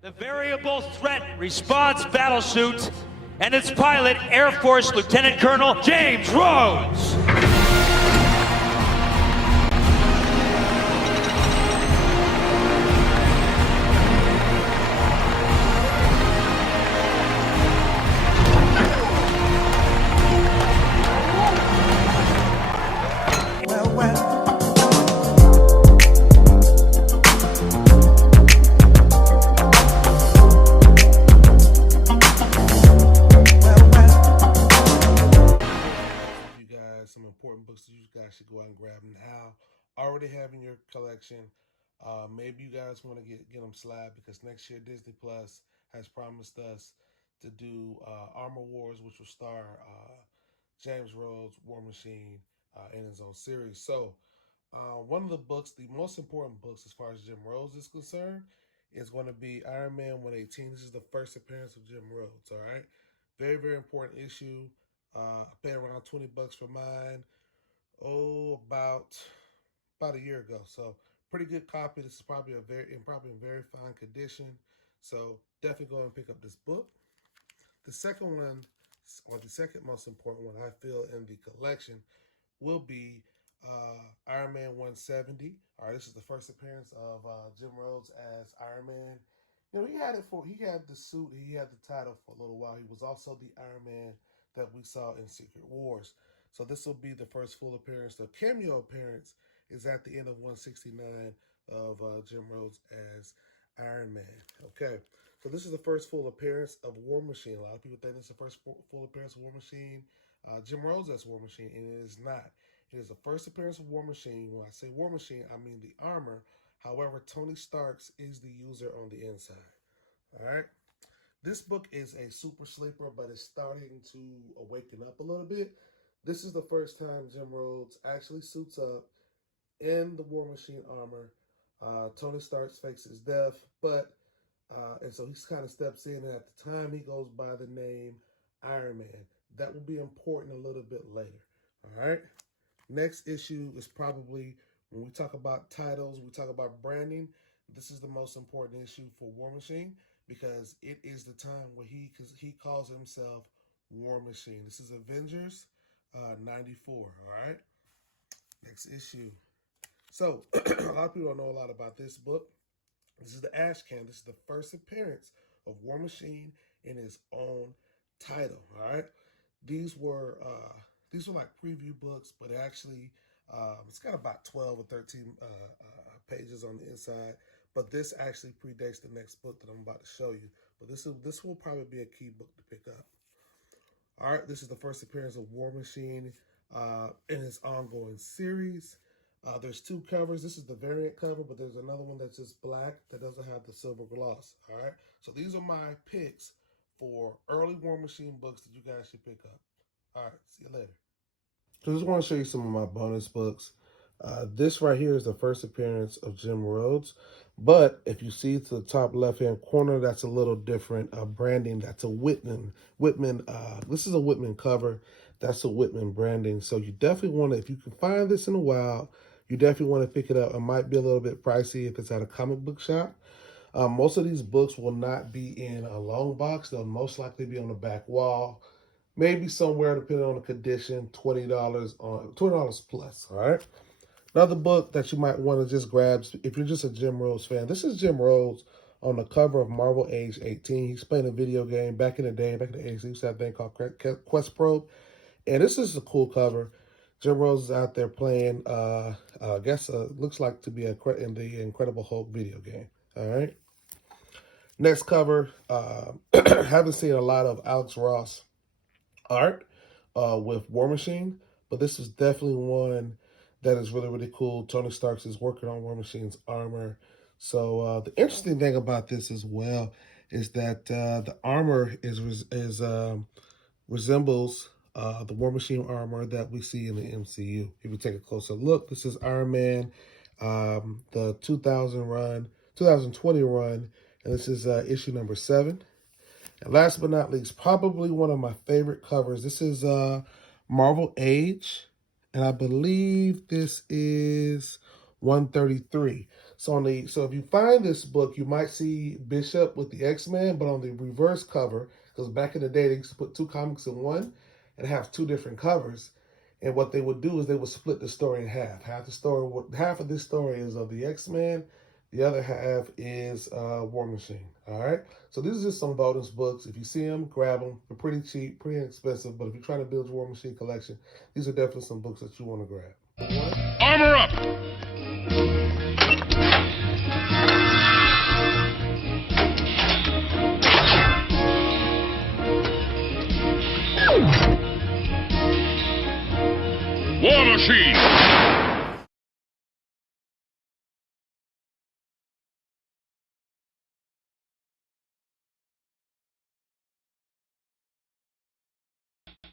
The Variable Threat Response Battlesuit and its pilot, Air Force Lieutenant Colonel James Rhodes. Some important books that you guys should go out and grab now. Already have in your collection. Maybe you guys want to get them slabbed because next year Disney Plus has promised us to do Armor Wars, which will star James Rhodes, War Machine, in his own series. So, one of the books, the most important books as far as Jim Rhodes is concerned, is going to be Iron Man 118. This is the first appearance of Jim Rhodes. All right, very very important issue. I paid around $20 for mine. Oh, about a year ago. So pretty good copy. This is probably probably in very fine condition. So definitely go and pick up this book. The second one, or the second most important one I feel in the collection, will be Iron Man 170. All right, this is the first appearance of Jim Rhodes as Iron Man. You know, he had the suit, he had the title for a little while. He was also the Iron Man that we saw in Secret Wars. So this will be the first full appearance. The cameo appearance is at the end of 169 of Jim Rhodes as Iron Man. Okay, so this is the first full appearance of War Machine. A lot of people think this is the first full appearance of War Machine. Jim Rhodes as War Machine, and it is not. It is the first appearance of War Machine. When I say War Machine, I mean the armor. However, Tony Stark's is the user on the inside. All right. This book is a super sleeper, but it's starting to awaken up a little bit. This is the first time Jim Rhodes actually suits up in the War Machine armor. Tony Stark faces death, and so he kind of steps in, and at the time he goes by the name Iron Man. That will be important a little bit later. All right. Next issue is probably, when we talk about titles, we talk about branding. This is the most important issue for War Machine because it is the time where he calls himself War Machine. This is Avengers 94. All right. Next issue. So a lot of people don't know a lot about this book. This is the Ash Can. This is the first appearance of War Machine in his own title. All right. These were like preview books, but actually it's got about 12 or 13 pages on the inside. But this actually predates the next book that I'm about to show you. But this will probably be a key book to pick up. All right, this is the first appearance of War Machine in his ongoing series. There's two covers. This is the variant cover, but there's another one that's just black that doesn't have the silver gloss. All right, so these are my picks for early War Machine books that you guys should pick up. All right, see you later. So I just want to show you some of my bonus books. This right here is the first appearance of Jim Rhodes. But if you see to the top left-hand corner, that's a little different branding. That's a Whitman. This is a Whitman cover. That's a Whitman branding. So you definitely want to, if you can find this in a while, you definitely want to pick it up. It might be a little bit pricey if it's at a comic book shop. Most of these books will not be in a long box. They'll most likely be on the back wall. Maybe somewhere, depending on the condition, $20 plus. All right. Another book that you might want to just grab if you're just a Jim Rhodes fan. This is Jim Rhodes on the cover of Marvel Age 18. He's playing a video game back in the day, back in the 80s. He used to have a thing called Quest Probe. And this is a cool cover. Jim Rhodes is out there playing, I guess, looks like to be in the Incredible Hulk video game. All right. Next cover, haven't seen a lot of Alex Ross art with War Machine, but this is definitely one that is really, really cool. Tony Stark is working on War Machine's armor. So the interesting thing about this as well is that the armor resembles the War Machine armor that we see in the MCU. If you take a closer look, this is Iron Man, the 2020 run, and this is issue number 7. And last but not least, probably one of my favorite covers. This is Marvel Age, and I believe this is 133. So if you find this book, you might see Bishop with the X-Men, but on the reverse cover, because back in the day they used to put two comics in one and have two different covers. And what they would do is they would split the story in half. Half of this story is of the X-Men, the other half is War Machine. All right. So these are just some bonus books. If you see them, grab them. They're pretty cheap, pretty inexpensive. But if you're trying to build your War Machine collection, these are definitely some books that you want to grab. Armor up! War Machine!